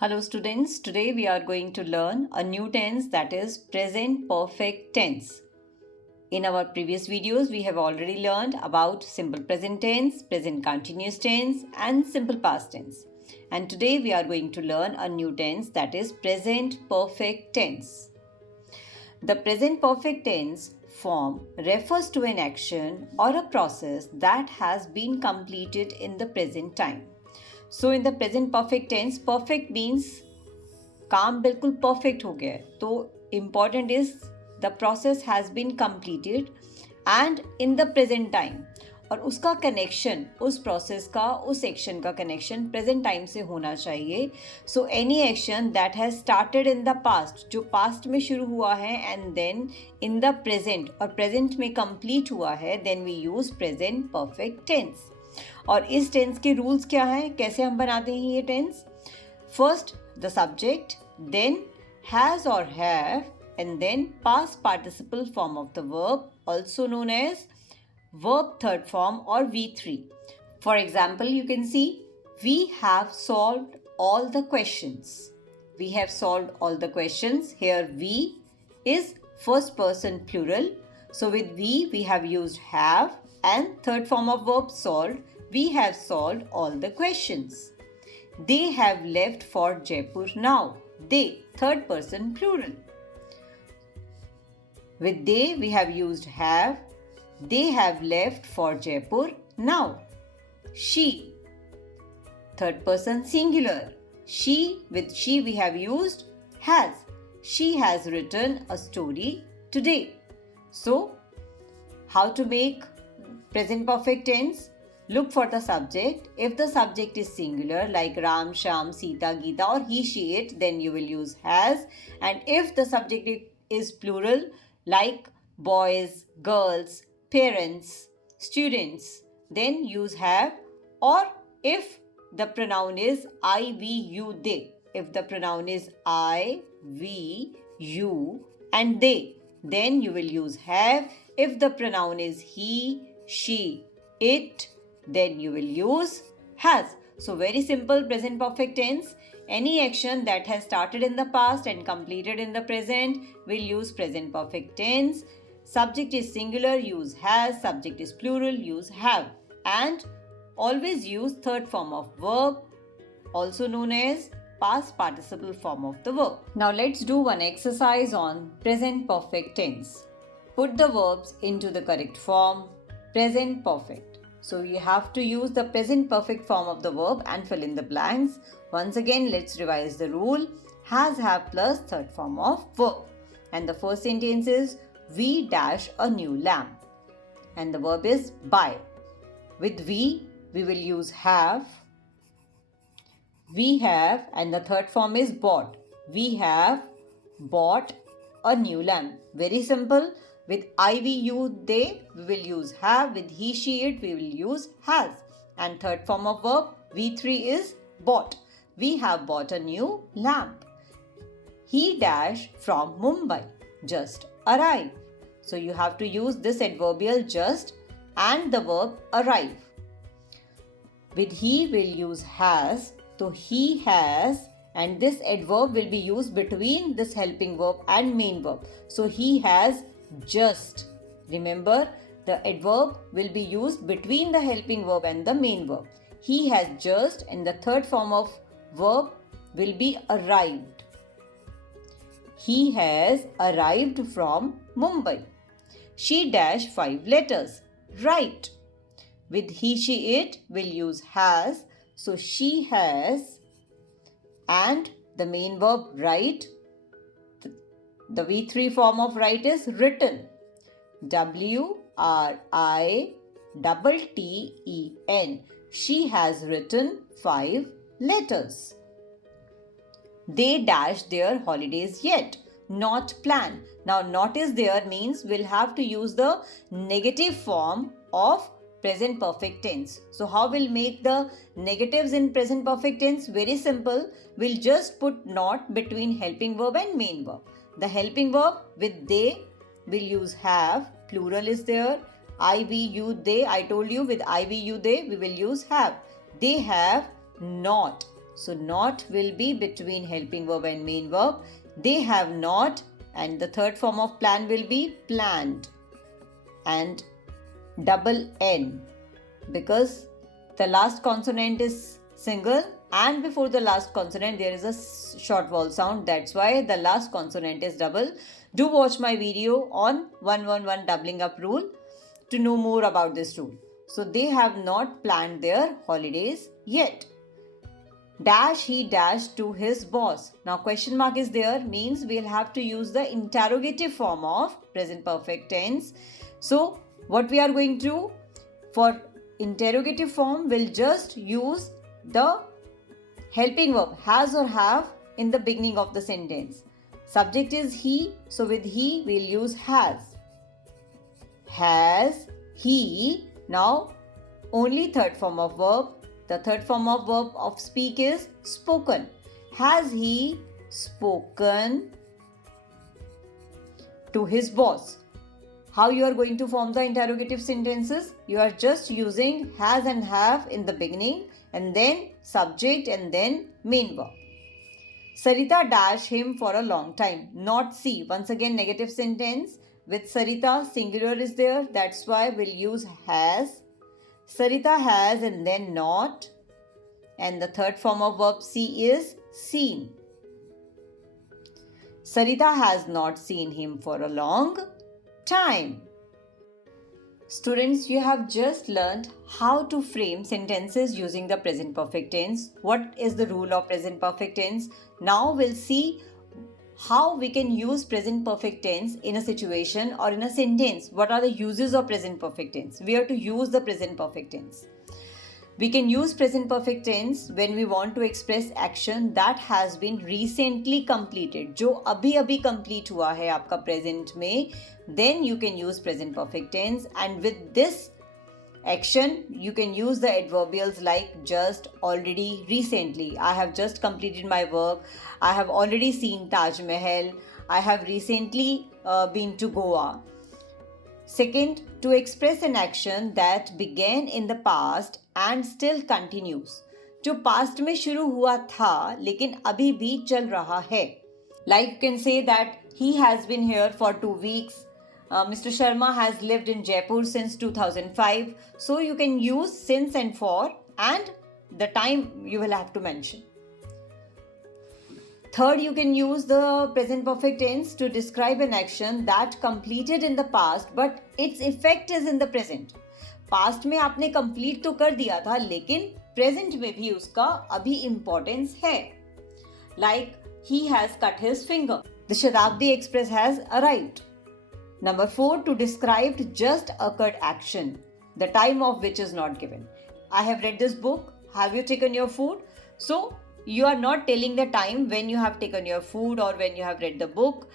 Hello students, today we are going to learn a new tense, that is present perfect tense. In our previous videos, we have already learned about simple present tense, present continuous tense and simple past tense. And today we are going to learn a new tense, that is present perfect tense. The present perfect tense form refers to an action or a process that has been completed in the present time. So in the present perfect tense, perfect means काम बिल्कुल perfect हो गया है. तो important is the process has been completed and in the present time. और उसका connection, उस process का, उस एक्शन का कनेक्शन प्रेजेंट टाइम से होना चाहिए. So any action that has started in the past, जो पास्ट में शुरू हुआ है and then in the present और प्रेजेंट में कंप्लीट हुआ है, then we use present perfect tense. और इस टेंस के रूल्स क्या हैं, कैसे हम बनाते हैं ये tense? First the subject, then has or have, and then past participle form of the verb, also known as verb third form or V3. For example, you can see we have solved all the questions. We have solved all the questions. Here we is first person plural. So with we have used have, and third form of verb solved, we have solved all the questions. They have left for Jaipur now. They, third person plural. With they, we have used have. They have left for Jaipur now. She, third person singular. She, with she we have used has. She has written a story today. So, how to make present perfect tense? Look for the subject. If the subject is singular like Ram, Sham, Sita, Geeta or he, she, it, then you will use has. And if the subject is plural like boys, girls, parents, students, then use have. Or if the pronoun is I, we, you, they. If the pronoun is I, we, you and they, then you will use have. If the pronoun is he, she, it, then you will use has. So very simple present perfect tense. Any action that has started in the past and completed in the present will use present perfect tense. Subject is singular, use has. Subject is plural, use have. And always use third form of verb, also known as past participle form of the verb. Now let's do one exercise on present perfect tense. Put the verbs into the correct form, present perfect. So you have to use the present perfect form of the verb and fill in the blanks. Once again, let's revise the rule. Has, have plus third form of verb. And the first sentence is we dash a new lamp. And the verb is buy. With we will use have. We have, and the third form is bought. We have bought a new lamp. Very simple. With I, we, you, they, we will use have. With he, she, it, we will use has. And third form of verb, V3 is bought. We have bought a new lamp. He dash from Mumbai, just arrive. So you have to use this adverbial just and the verb arrive. With he will use has. So he has, and this adverb will be used between this helping verb and main verb. So he has just. Remember, the adverb will be used between the helping verb and the main verb. He has just, and the third form of verb will be arrived. He has arrived from Mumbai. She dash 5 letters. Right. With he, she, it will use has. So she has, and the main verb write. The V3 form of write is written. WRITTEN. She has written 5 letters. They dash their holidays yet. Not plan. Now not is there means we'll have to use the negative form of present perfect tense. So how we'll make the negatives in present perfect tense? Very simple. We'll just put not between helping verb and main verb. The helping verb with they will use have, plural is there. I, we, you, they. I told you with I, we, you, they we will use have. They have not. So not will be between helping verb and main verb. They have not, and the third form of plan will be planned. And double N, because the last consonant is single and before the last consonant there is a short vowel sound. That's why the last consonant is double. Do watch my video on 111 doubling up rule to know more about this rule. So they have not planned their holidays yet. Dash he dashed to his boss. Now question mark is there, means we'll have to use the interrogative form of present perfect tense. So what we are going to, for interrogative form, we'll just use the helping verb has or have in the beginning of the sentence. Subject is he, so with he we'll use has. Has he. Now only third form of verb. The third form of verb of speak is spoken. Has he spoken to his boss? How you are going to form the interrogative sentences? You are just using has and have in the beginning and then subject and then main verb. Sarita dashed him for a long time. Not see. Once again negative sentence. With Sarita singular is there. That's why we'll use has. Sarita has and then not. And the third form of verb see is seen. Sarita has not seen him for a long time. Students, you have just learned how to frame sentences using the present perfect tense. What is the rule of present perfect tense? Now we'll see how we can use present perfect tense in a situation or in a sentence. What are the uses of present perfect tense? Where to use the present perfect tense? We can use present perfect tense when we want to express action that has been recently completed. जो अभी अभी complete हुआ है आपका present में, then you can use present perfect tense. And with this action, you can use the adverbials like just, already, recently. I have just completed my work. I have already seen Taj Mahal. I have recently been to Goa. Second, to express an action that began in the past and still continues. जो past में शुरू हुआ था लेकिन अभी भी चल रहा है. Like you can say that he has been here for 2 weeks. Mr. Sharma has lived in Jaipur since 2005. So you can use since and for and the time you will have to mention. Third, you can use the present perfect tense to describe an action that completed in the past but its effect is in the present. Past में आपने complete तो कर दिया था लेकिन present में भी उसका अभी importance है. Like he has cut his finger. The Shatabdi Express has arrived. Number 4, to describe just occurred action, the time of which is not given. I have read this book. Have you taken your food? So you are not telling the time when you have taken your food or when you have read the book.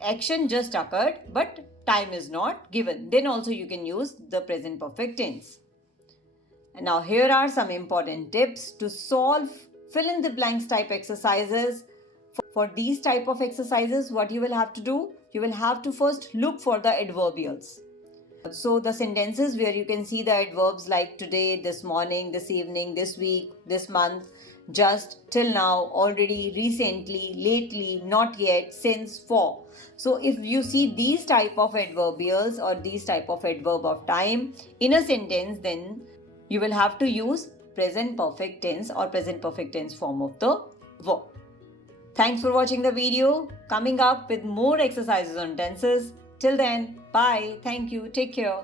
Action just occurred, but time is not given. Then also you can use the present perfect tense. And now here are some important tips to solve fill in the blanks type exercises. For these type of exercises, what you will have to do? You will have to first look for the adverbials. So the sentences where you can see the adverbs like today, this morning, this evening, this week, this month, just, till now, already, recently, lately, not yet, since, for. So if you see these type of adverbials or these type of adverb of time in a sentence, then you will have to use present perfect tense or present perfect tense form of the verb. Thanks for watching the video. Coming up with more exercises on tenses. Till then, bye. Thank you. Take care.